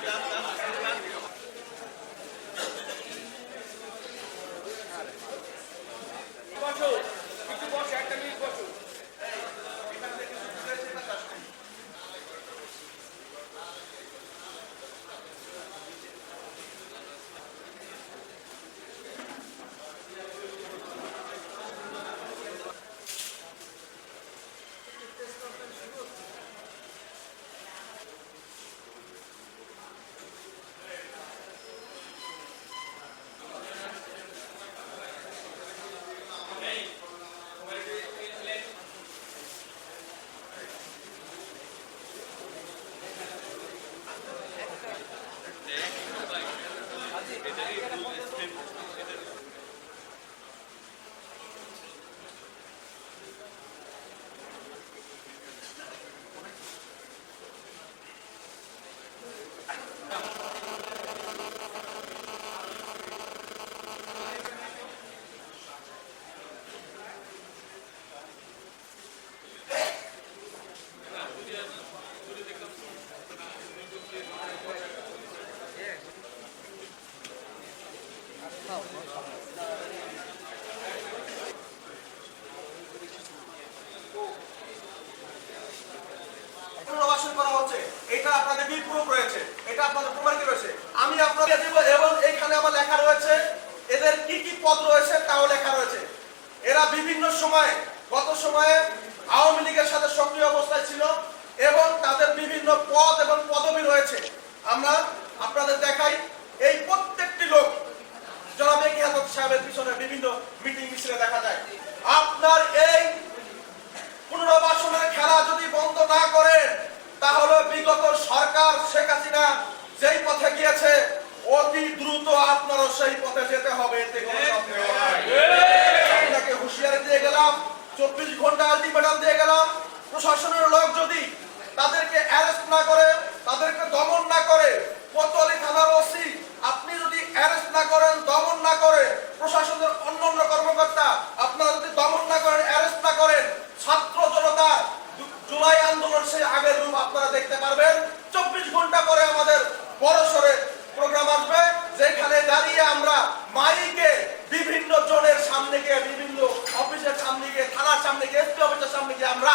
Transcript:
stop, stop. আমি আপনাদের দিব এবং এখানে আমার লেখা রয়েছে, এদের কি কি পদ রয়েছে তাও লেখা রয়েছে। এরা বিভিন্ন সময়ে, গত সময়ে আওয়ামী লীগের সাথে সক্রিয় অবস্থায় ছিল এবং তাদের বিভিন্ন পদ এবং পদবি রয়েছে। আমরা আপনাদের দেখাই, এই প্রত্যেকটি লোক, জনাব এগিয়ে সাহেবের পিছনে বিভিন্ন মিটিং মিছিলে দেখা যায়। আপনার এই সেই পথে যেতে হবে এতে কোনো সন্দেহ নাই। আপনাকে হুঁশিয়ারি দিয়ে গেলাম চব্বিশ ঘণ্টা আলটিমেটাম দিয়ে গেলাম। প্রশাসনের লোক যদি তাদেরকে অ্যারেস্ট না করে এসপি অফিসের সামনে গিয়ে আমরা